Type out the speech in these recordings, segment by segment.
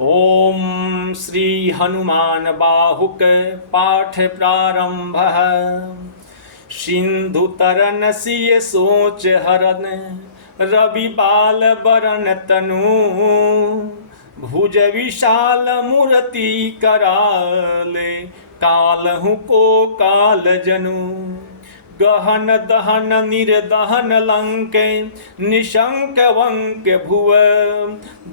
ओम श्री हनुमान बाहुक पाठ प्रारंभ। सिंधु तरन सिय सोच हरन रवि बाल बरन तनु भुज विशाल मूर्ति कराले कालहु को काल जनु गहन दहन निर्दहन लंके निशंक वंक भुव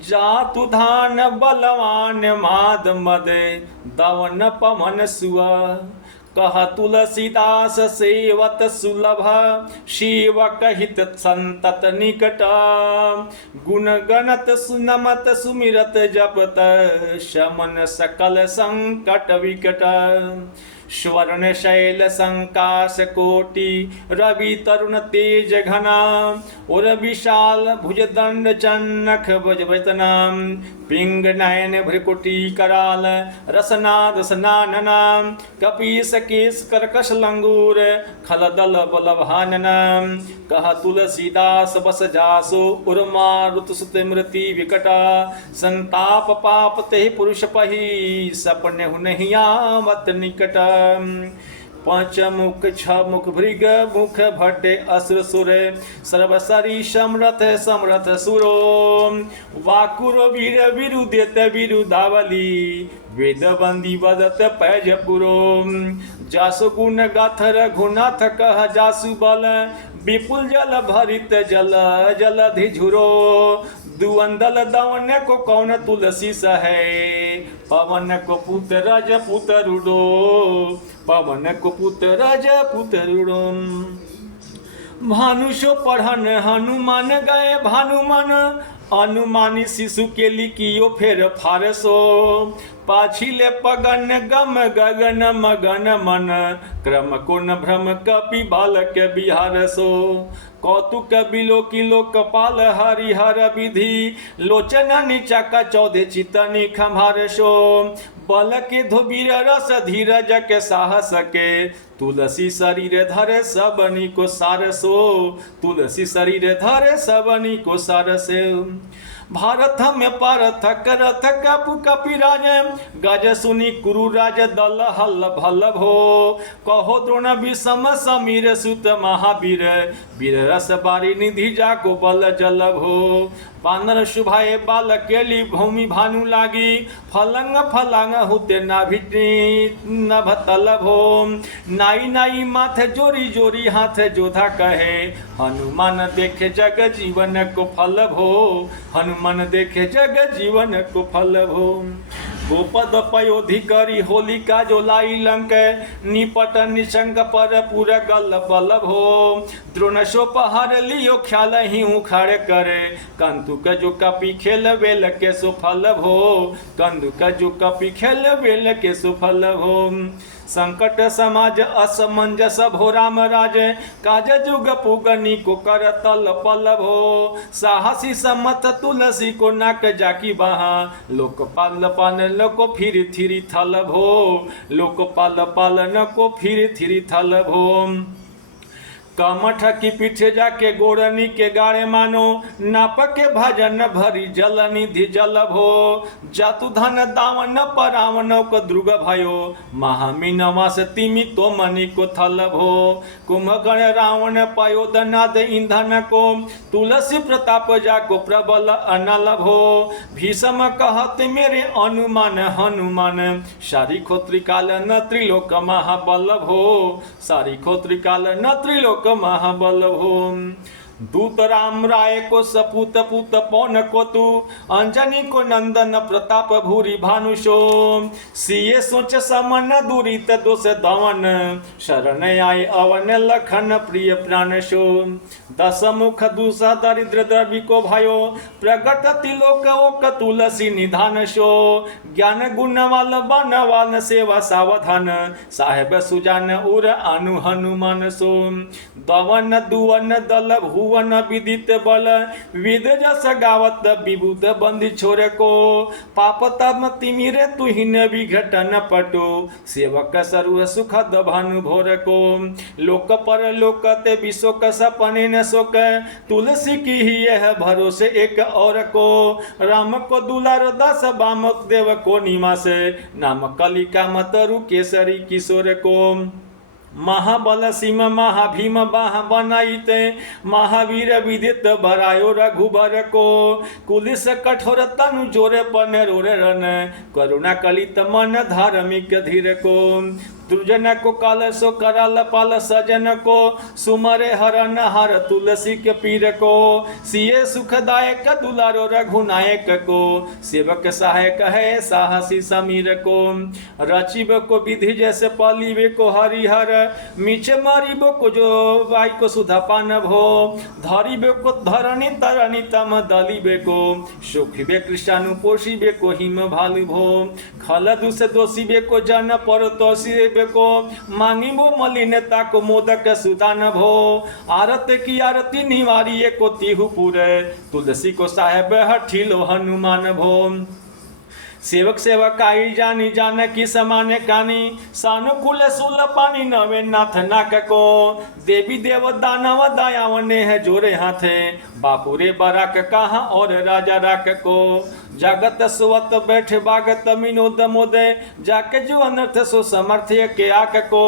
जातु धान बलवान माद मद दवन पवन सुअ कह तुलसीदास सेवत सुलभ शिव कहित संतत निकट गुण गणत सुनमत सुमिरत जपत शमन सकल संकट विकट स्वर्ण शैल संकाश कोटि रवि तरुण तेज घना और विशाल भुज दंड चन्नख भुजवतना पिंग नयन भ्रकुटी कराल रसनाद स्नानना कपीस केश कर्कश लंगूर खलदल बलभानना कह तुलसीदास बस जासो उर्मा ऋतु स्मृति विकटा संताप पाप ते पुरुष पही सपने नहीं आवत निकट पंच मुख छ मुख भृग मुख भट्टे असुर सुर सर्वसरी समरथ समरथ सुरो वाकुरो वीर विरुदेत विरुदावली वेद बंदी वदत पैज पुरो जासु गुण गाथर घुनाथ कह जासु बल विपुल जल भरित जल जलधि झुरो दुअंदल दवन को कौन तुलसी सहे पवन को पुत रज पुत रुडो पवन को पुत रज पुत रुडो भानुषो पढ़न हनुमान गए भानुमान अनुमानी शिशु के लिखियो फेर फारसो पाछिले पगन गम गगन मगन मन क्रम कुन भ्रम कपि बालक बिहार सो कौतुक बिलो किलो कपाल हरिहर विधि लोचन नीचा का चौदह चितनी खम्हार शो बल के धोबीर रस धीरज के साहस के तुलसी शरीर धरे सबनी को सारसो तुलसी शरीर धरे सबनी को सारसे भारत में पारथ करथ कपु कपिराज गज सुनी कुरु राज दल हल भल भो कहो द्रोण विषम समीर सुत महावीर वीर रस बारी निधि जाको बल जल भो बानर शुभाए बाल केली भूमि भानु लागी फलंग फलांग हुते नाभि नभतल भो नाई नाई माथे जोरी जोरी हाथ जोधा कहे हनुमान देखे जग जीवन को फल भो हनुमान देखे जग जीवन को फल भो गोपद पयोधिकरी होलिका जो लाई लंक निपट निशंक पर पूर गल बल भो द्रोण सोपहर लियो ख्याल ही उखाड़ करे कंदुक जो कपि खेल बेल के सुफल भो कंदुक जो कपि खेल बेल के सुफल भो संकट समाज असमंजस भो राम राज काज जुग पुगनी को कर तल पल भो साहसी सम्मत तुलसी को नाक जाकी बहा लोकपाल पालन को फिर थिरी थल भो लोकपाल पालन को फिर थिरी थल भो कमठ की पीछे जाके गोड़नी के गाड़े मानो नाप के भजन भरी जल निधि जल भो जातु धन दावन परावन को द्रुग भयो महामीनवास तिमि तो मणि को थल भो कुंभकर्ण रावण पयोदनाद ईंधन को तुलसी प्रताप जाको प्रबल अनल भो भीषम कहत मेरे अनुमान हनुमान सारी खोत्रिकाल न त्रिलोक महाबल भो सारी खोत्रिकाल न त्रिलोक महाबल हो दूत राम राय को सपूत पूत पौन को तू अंजनी को नंदन प्रताप भूरी भानुषो सिए सोच समन दूरित दोष दवन शरण आए अवन लखन प्रिय प्राण शो दस मुख दूसा दरिद्र द्रवि को भयो प्रगट तिलोक ओक तुलसी निधान शो ज्ञान गुण वाल बन वाल सेवा सावधान साहेब सुजान उर अनु हनुमान सो दवन दुवन दल भू भुवन विदित बल विद जस गावत विबुध बंदी छोर को पाप तम तिमिरे तुहिन विघटन पटो सेवक सर्व सुखद भानु भोर को लोक पर लोकते विशोक सपने न शोक तुलसी की ही यह भरोसे एक और को राम को दुलार दास बाम देव को निवास नाम कलिका मतरु केसरी किशोर को महाबल सिंह महाभीम बाह बनाईते महावीर विदित भरायो रघुबर को कुलिस कठोर तनु जोरे पन रोरे रन करुणा कलित मन धार्मिक धीर को दुर्जन को काल सो कराल पाल सजन को सुमरे हरन हर तुलसी के पीर को सिए सुखदायक दुलारो रघुनायक को सेवक सहायक है साहसी समीर को रचिब को विधि जैसे पालिबे को हरिहर मीचे मारिबो को जो वाई को सुधा पान भो धरिबे को धरणी तरणी तम दलिबे को सुखिबे कृष्णानु पोषिबे को हिम भालु भो खल दुस दोषिबे को जन पर तोषिबे को मांगिबो मलिनता को मोदक सुदान भो आरत की आरती निवारी को तिहु पुरे तुलसी को साहेब हठिलो हनुमान भो सेवक सेवक आई जानी जान की समान कानी सानुकूल सुल पानी नवे नाथ नाक को देवी देव दानव दयावने है जोरे हाथे बापुरे बराक कहाँ और राजा राक को जगत सुवत बैठ बागत विनोद मोदे जाके जो अनर्थ सो समर्थ्य के आक को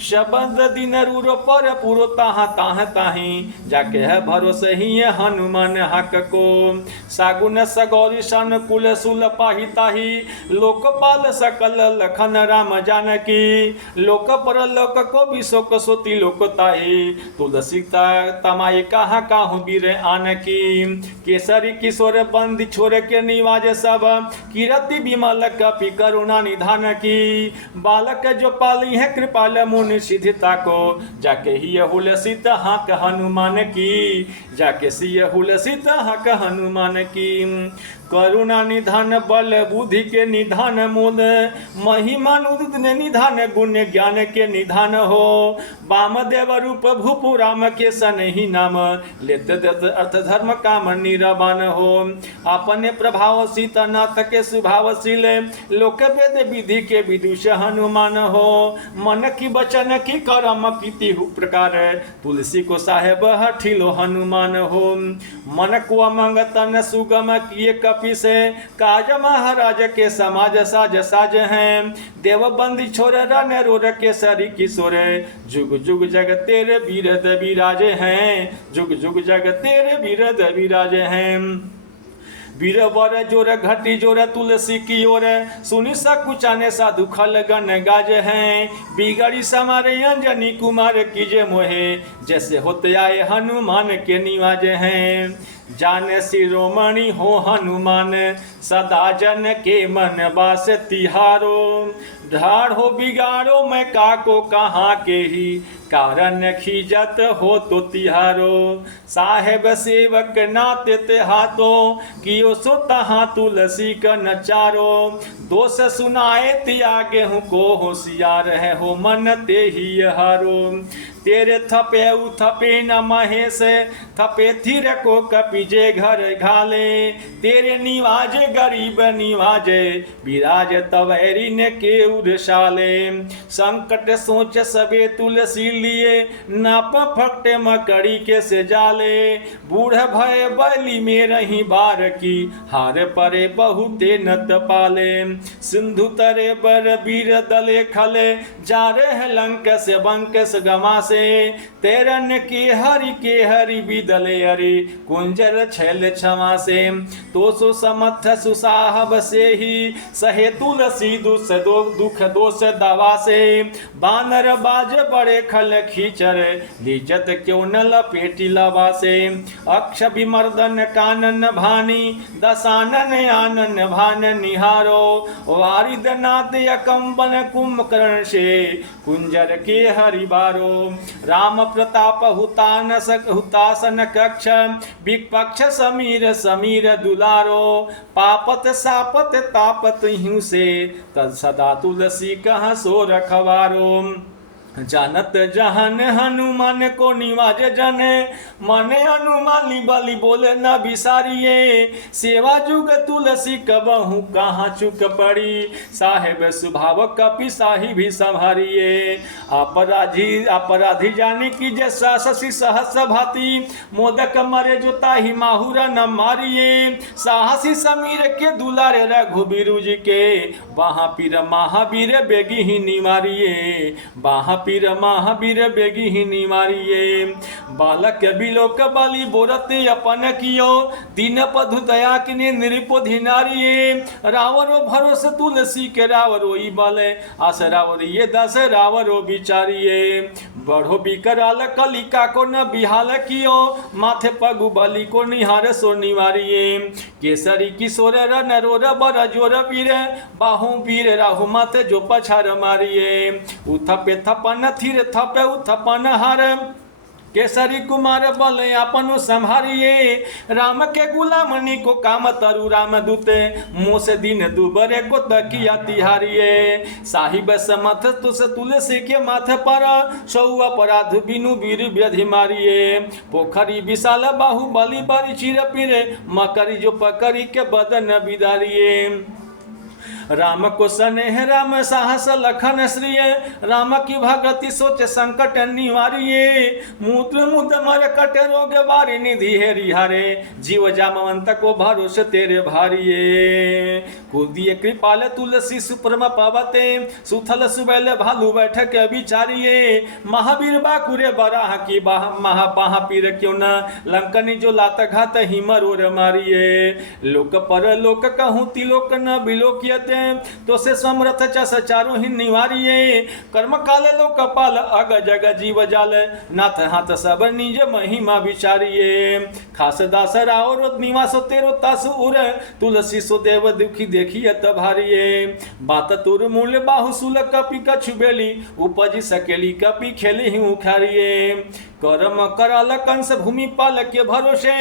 शबद दिन रूरो पर पूरो ताहा ताह ताही जाके है भरोसे ही हनुमान हक को सागुन सगौरी सन कुल सुल पाही ताही लोकपाल सकल लखन राम जानकी लोक पर लोक को विशोक सोती लोक ताही तुलसी तमाई कहाँ काहू बीर आन की केसरी किशोर बंदी छोर के निवाज सब कीरति विमल कपि करुणा निधान की बालक जो पाली है कृपाल मुनि सिद्धिता को जाके ही हुलसित हाक हनुमान की जाके सिय हुलसित हाक हनुमान की करुणा निधान बल बुद्धि के निधान मूल महिमा निधान गुण ज्ञान के निधान हो वामदेव रूप भूपु राम के सन ही नाम लेते अर्थ धर्म काम निरबान हो अपने प्रभाव सीतानाथ के स्वभावशील लोक वेद विधि के विदुष हनुमान हो मन की वचन की करम की प्रकार तुलसी को साहेब हठिलो हनुमान हो मन को अमंग तन सुगम किए कपि से काज महाराज के समाज साज साज हैं देव बंदी छोर रन रोर के सरी किशोर जुग जुग जग तेरे बीरद विराजे हैं जुग जुग जग तेरे बीरद विराजे हैं वीर वर जोर घटी जोर तुलसी की ओर सुनि सकुचाने साधु खल गण गाज हैं बिगड़ी समारे अंजनी कुमार कीजे मोहे जैसे होते आए हनुमान के निवाजे हैं जाने शिरोमणि हो हनुमान सदा जन के मन बास तिहारो ढाड़ हो बिगाड़ो मैं काको कहाँ के ही कारण खीजत हो तो तिहारो साहेब सेवक नाते ते हाथो कियो सो तहाँ तुलसी का नचारो दोष सुनाए त्यागे हूँ को होशियार है हो मन ते ही हारो तेरे थपे उथपे न महेश थपे थिर को कपिजे घर घाले तेरे निवाजे गरीब निवाजे विराज तवैरी ने के उड़साले संकट सोच सबे तुलसी लिए नाप फकटे मकड़ी के से जाले बूढ़ भय बलि में रही बार की हार परे बहुते नत पाले सिंधु तरे बर वीर दले खले जा रहे लंक से बंक से गमा से तेरन के हरि विदले हरि कुंजर छैल क्षमा से तो सो समर्थ सुसाहब से ही सहे तुलसी दुख दोष दवा से बानर बाज बड़े खल खींचर लिजत क्यों न लपेटी लवा से अक्ष विमर्दन कानन भानी दसानन आनन भान निहारो वारिद नाद कंबन कुंभकर्ण से कुंजर के हरि बारो राम प्रताप हुतासन कक्ष विपक्ष समीर समीर दुलारो पापत सापत तापत हिं से तद सदा तुलसी कहाँ सो रखवारो जानत जहान हनुमान को निवाज जने, मने हनुमानी बलि बोले न बिसारिये। सेवा जुग तुलसी कबहू कहाँ चुक पड़ी, साहेब स्वभाव कपि साही भी संभारिये। अपराधी जाने की जे साहसी सहस भाती, मोदक मरे जो ताही माहुर न मारिये। साहसी समीर के दुलारे रघुबीर जी के, वहाँ पीर महावीर बेगी ही निवारिये। वहाँ पीर महावीर बेगी ही निवारिये। बालक बिलोक बलि बोरते अपन कियो, दीन पधु दया किने निरिपो धिनारिये। रावरो भरोस तुलसी के रावरो ई बले, आस रावरिये दस रावरो बिचारिये। बढ़ो बिकराल कलिका को न बिहाल कियो, माथे पगु बलि को निहार सो निवारिये। केसरी किशोर नरोर बर जोर पीर, बाहु पीर राहु माथे जो पछार मारिये। उथपे थपन थिर थपे उथपन हार, केसरी कुमार बल आपनु संभारिये। राम के गुलामनी को काम तरु राम दूते, मुँह से दिन दुबरे को तकिया तिहारिये। साहिब समथ तुस तुलसी के माथे पर, सौ अपराध बिनु वीर व्यधि मारिये। पोखरी विशाल बाहु बलि बरि चिर पीरे, मकरी जो पकड़ी के बदन बिदारिये। राम को स्नेह राम साहस लखन श्रिय, राम की भगति सोच संकट निवारिये। मूत्र मुद मर कट रोग बारी निधि हेरि हरे, जीव जामवंत को भरोसे तेरे भारिये। कुदिए कृपाल तुलसी सुप्रम पावते, सुथल सुबैल भालू बैठक विचारिये। महावीर बाकुरे बराह की महापाह पीर क्यों न, लंकनी जो लात घात हिमरोर मारिये। लोक पर लोक कहूँ तिलोक न बिलोकियते, तो से समरथ चस चारों ही निवारिये। कर्म काल लोक पाल अग जग जीव जाल, नाथ हाथ सब निज महिमा विचारिये। खास दास राव निवास तेरो तास उर, तुलसी सो देव दुखी देखिए तभारिये। बात तुर मूल बाहु सुल कपि कछु बेली, उपज सकेली कपि खेली ही उखारिये। कर्म कराल कंस भूमि पाल के भरोसे,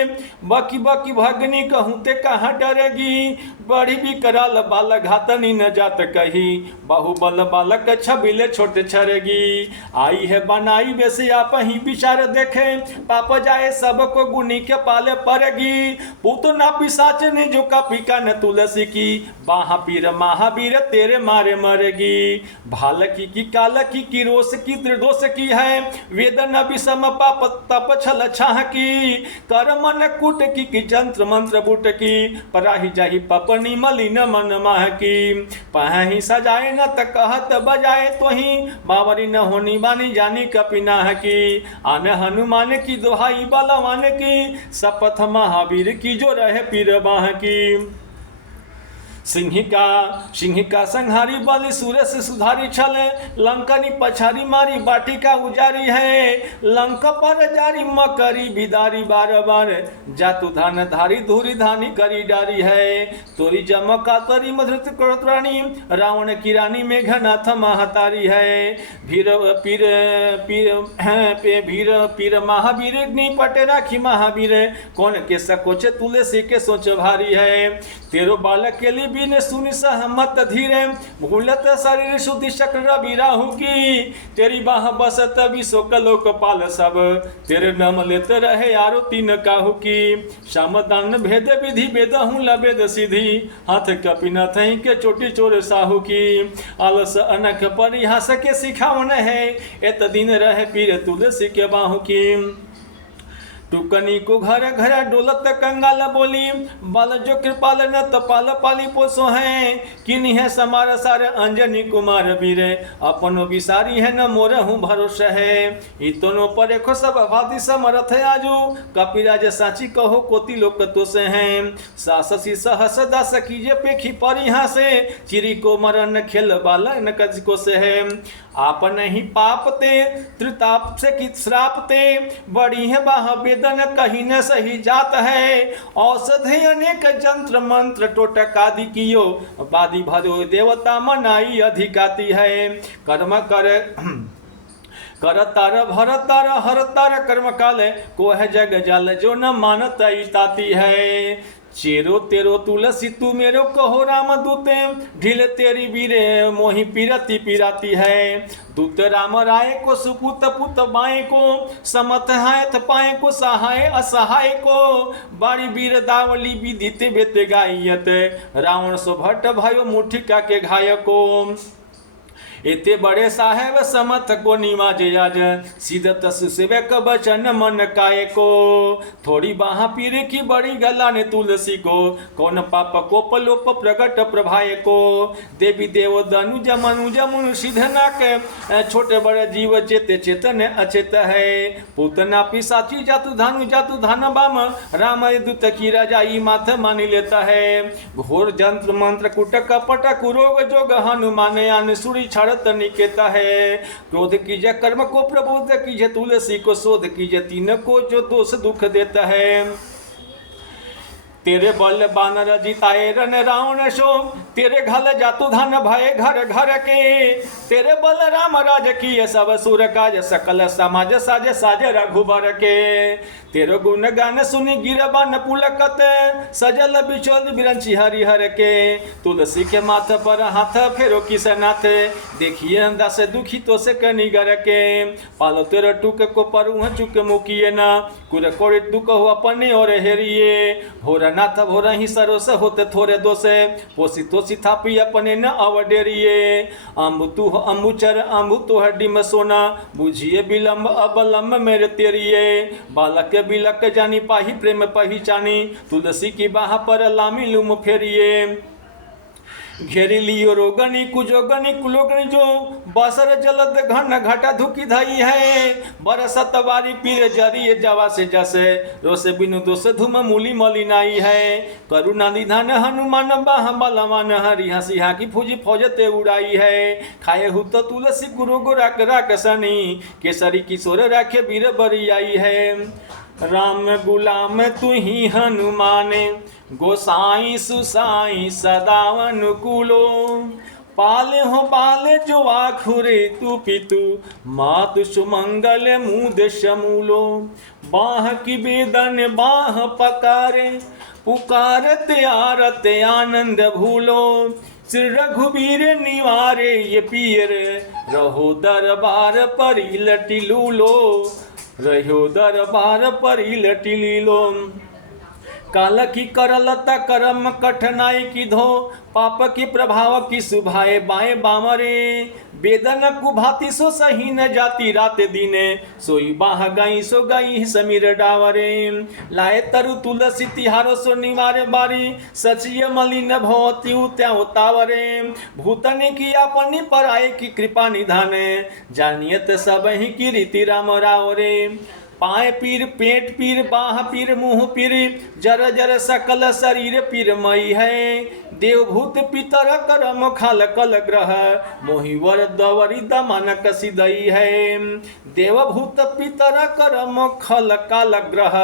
बकी बकी भगनी कहूँ ते कहाँ डरेगी। बड़ी भी कराल बाल घातनी न जात कही, बाहुबल बालक छबिले छोटे छरेगी। आई है बनाई वैसे आप ही विचार देखे, पाप जाए सबको गुनी के पाले पड़ेगी। पूत ना पिशाच ने जो कपि कान तुलसी की, बाहा पीर महावीर तेरे मारे मरेगी। भालकी की कालकी की रोष की त्रिदोष की है, वेदन विषम पाप तप छल छाह की। कर मन कुट की जंत्र मंत्र बुट की, पराही जाही पपनी मलिन मन माह की। पही सजाए न त कहत बजाए तोही, बावरी न होनी बानी जानी कपि नाह की। आन हनुमान की दुहाई बलवान की, शपथ महावीर की जो रहे पीर बाह की। सिंहिका संहारी बलि सूरस सुधारी छल, लंकनी पछारी मारी बाटिका उजारी है। लंका पर जारी मकरी बिदारी बार बार, जातु धान धारी धूरी धानी करी डारी है। तोरी जमका तरी मधुर कृतरानी, रावण की रानी मेघनाथ महतारी है। भीर पीर महावीर निपटे राखी महावीर, कौन के सकोच तुलसी के सोच भारी है। तेरो बालक के लिए बिन सुनि सहमत धीरे, भूलत शरीर शुद्धि चक्र रवि राहु की। तेरी बाह बसत विश्व कलोक पाल सब, तेरे नाम लेते रहे आरो तीन काहू की। श्याम दान भेद विधि वेद हूँ लभेद सिद्धि, हाथ कपिनाथ के चोटी चोर साहू की। आलस अनख परिहास के सिखावन है, एत दिन रहे पीर तुलसी के बाहू की। टुकनी को घर घर डोलत कंगाल बोली, बाल जो कृपाल न तपाल पाली पोसो है। किन्हीं है समार सार अंजनी कुमार वीर, अपनो विसारी है न मोर हूँ भरोसा है। इतनो पर खो सब भाती समरथ आजू, कपिराज साची कहो कोति लोक तो से हैं। साससी सहस दास कीजे पेखी पर यहाँ से, चिरी को मरण खेल बाल न कज को से है। आप नहीं पापते त्रिताप से कि श्रापते, बड़ी है बाह वेदन कहीं न सही जात है। औषधि अनेक जंत्र मंत्र टोटकादि कियो, बादी भदो देवता मनाई अधिकाती है। कर्म कर तार भर तार हर तार कर्म काल, को है जग जल जो न मानत ताती है। चेरो तेरो तुलसी तू मेरो कहो राम दूते, ढील तेरी बीरे मोहि पीरती पीराती है। दूत राम राय को सुपुत पुत बाए को, समत हाथ पाए को सहाय असहाय को। बाड़ी बीर दावली विदित बेत गायत, रावण सो भट्ट भयो मुठिका के घाय को। एते बड़े साहेब समत को निवाजे आज, सीधत सुसेवक बचन मन काय को। थोड़ी बाहा पीर की बड़ी गला ने तुलसी को, कौन पाप को पलोप प्रगट प्रभाय को। देवी देव दनु जमनु जमुनु सिधना के, छोटे बड़े जीव चेते चेतन अचेत है। पूतना पिसाची जातु धन बाम, राम दूत की रजाई माथ मान लेता है। घोर जंत्र मंत्र कुट कपट कुरोग जोग, हनुमान आन सुरी छड़ निकेता है। क्रोध कीजिए कर्म को प्रबोध कीजिए, तुलसी को शोध कीजिए तीन को जो दोष दुख देता है। तेरे बल बानर जिताए रन रावण सो, तेरे घल जातु धन भय घर घर के। तेरे बल राम राज किए सब सुर काज, सकल समाज साज साज रघुबर के। तेरो गुण गान सुनि गिरबन पुलकत, सजल बिचल बिरंची हरिहर के। तुलसी के माथ पर हाथ फेरो किसनाथ, देखिए अंदा से दुखी तो से कनिगर के। पालो तेरो टुक को परुह चुक मुकिए ना, कुर कोड़े दुख हो अपने और हेरिए। भोर नाथ भोर ही सरोस होते थोड़े दोसे, पोसी तोसी थापी अपने न अवडेरिए। अम्बु तू अम्बुचर अम्बु तो डिम सोना, बुझिए विलम्ब अबलम्ब मेरे तेरिए। बालक बिलक जानी पाही प्रेम पहचानी, तुलसी की बाह पर लामी लुम फेरिए। घेरी लियो रोगनी कुजोगनी कुलोगनी जो, बसर जलद घन घटा धुकी धई है। बरसत बारी पीर जरिए जवा से जसे, रोसे बिनु दोष धूम मूली मलिनाई है। करुणा निधान हनुमान बाह बलवान, हरि हसिहा की फौजी फौजते उड़ाई है। खाए हु तो तुलसी गुरु गोराक राकसनी, केसरी किशोर राखे वीर बरियाई है। राम गुलाम तू ही हनुमान, गोसाई सुसाई सदा अनुकूलो। पाले हो पाले जो आखुरे तू पितु, मातु सुमंगल मुद समूलो। बाह की बेदन बाह पकारे, पुकारते आरते आनंद भूलो। श्री रघुवीर निवारे ये पीर, रहो दरबार परी लटी लूलो। रहो दरबार परी लटी लीलो। काल की करलता करम कठिनाई की धो, पाप की प्रभाव की सुभाए बाएं बामरे। वेदन कुभाति सो सही न जाती रात दिने, सोई बाह गई सो गई समीर डावरे। लाए तरु तुलसी तिहारो सो निवारे बारी, सचिय मलिन भवती त्याव तावरे। भूतने की अपनी पर आए की कृपा निधाने, जानियत सब ही की रीति राम राव रे। पाए पीर पेट पीर बाह पीर मुँह पीर, जर जर सकल शरीर पीरमयी है। देवभूत पितर करम खाल कल ग्रह, मोहिवर दवरी दमन कसिदई है। देवभूत पितर करम खल काल ग्रह,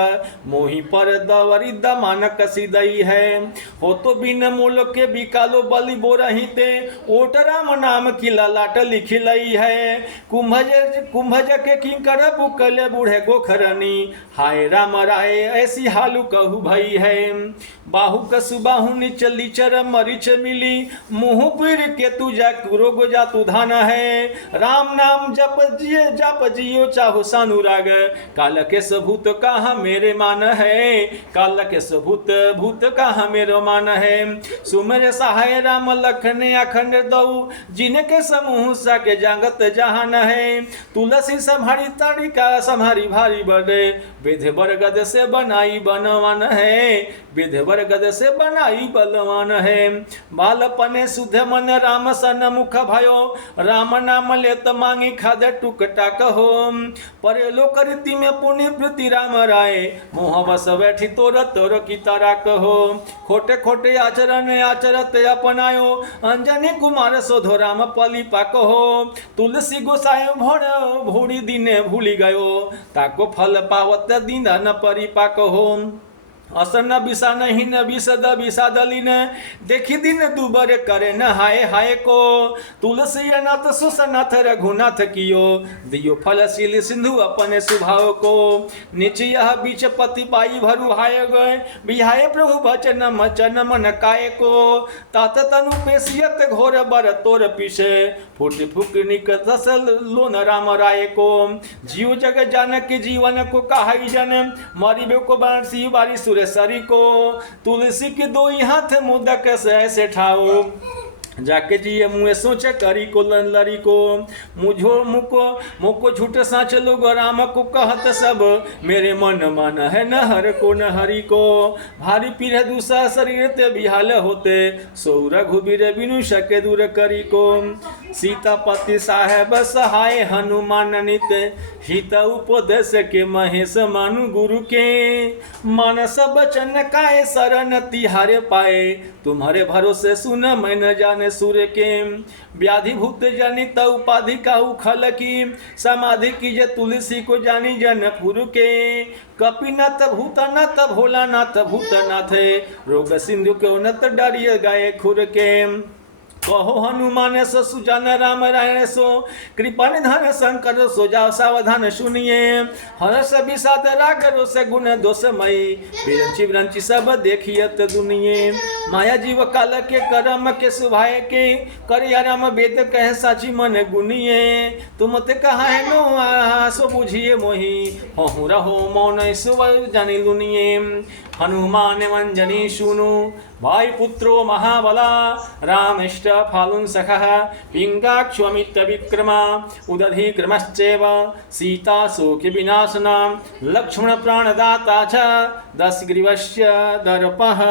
मोहि पर दवरी दमन कसिदई है। हो तो बिन मूल के बिकालो बलि बोरहिते, ओट राम नाम की ललाट लिखिलई है। कुंभज के किंकर बुकले बूढ़े गोखरनी, हाय राम राय ऐसी हालू कहू भई है। बाहु कसु बाहु निचली चर मरीच मिली, मुँह पीर के तू जा रोग जा तू धान है। राम नाम जप जियो चाहु सानुराग, काल के सबूत कहा मेरे मान है। काल के सबूत भूत कहा मेरो मान है। सुमर सहाय राम लखन अखंड दऊ, जिनके समूह सा के जागत जहान है। तुलसी संहारी ताड़िका संहारी भारी बड़े, विधि बरगद से बनाई बनवान है। विधि बरगद से बनाई बलवान है। बालपने सुध मन राम सन मुख भयो, राम नाम लेत मांगी खाद टुक टाक हो। परे लोक रीति में पुण्य प्रति राम राय, मोह बस बैठी तोर तोर की तारा कहो। खोटे खोटे आचरण आचरत अपनायो, अंजनी कुमार सोधो राम पली पाक हो। तुलसी गोसाई भोड़ी दिने भूली गयो, ताको फल पावत दीन न परिपाक हो। असन बिसा नहीं न विषद विषादलिन देखी दिन दुबर करे न हाय हाय को तुलसी अनाथ सुसनाथ रघुनाथ कियो दियो फलशील सिंधु अपने स्वभाव को नीच यह बीच पति पाई भरु हाय गए बिहाय प्रभु वचन मचन मन काय को तात तनु पेशियत घोर बर तोर पीछे फुट फुक निकट लोन राम राय को जीव जग जानक जीवन को कहाई जन मरिबे को बांसी बारी सुरेश्वरी को तुलसी के दो हाथ मुदक से ऐसे ठाओ जाके जी मुँह सोच करी को लरी को मुझो मुको झूठ साँच लोग राम को कहत सब मेरे मन मन है न हर को न हरि को भारी पीर दूसरा शरीर ते बिहाल होते सो रघुबीर बिनु शके दूर करी को सीतापति साहेब सहाय हनुमान नित हित उपदेश के महेश मानु गुरु के मानस बचन काय शरण तिहारे पाए तुम्हारे भरोसे सुन मैं न जाने सूर्य के व्याधि भूत जानी त उपाधि का उखल की समाधि कीजे तुलसी को जानी जनपुर के कपिनाथ भूतनाथ भोलानाथ भूतनाथ रोग सिंधु के उन्नत डरिय गाये खुर के कहो हनुमान सो सुजान राम रायण सो कृपा निधान शंकर सो जाओ सावधान सुनिए हर्ष विषाद राग रोष गुण दोषमयी विरंची विरंची सब देखियत दुनिये माया जीव काल के कर्म के सुभाय के करिया राम वेद कह साची मन गुनिए तुम ते कहा है नो सो बुझिए मोहि हूँ रहो मौन सुव जानी लुनिए हनुमान मंजनी सुनु भाई पुत्रो महाबला रामिष्ट फालुन सखः पिंगाक्षमित विक्रमा उदधि क्रमश्चैव सीता शोक विनाशना लक्ष्मण प्राणदाता च दशग्रीवस्य दर्पः।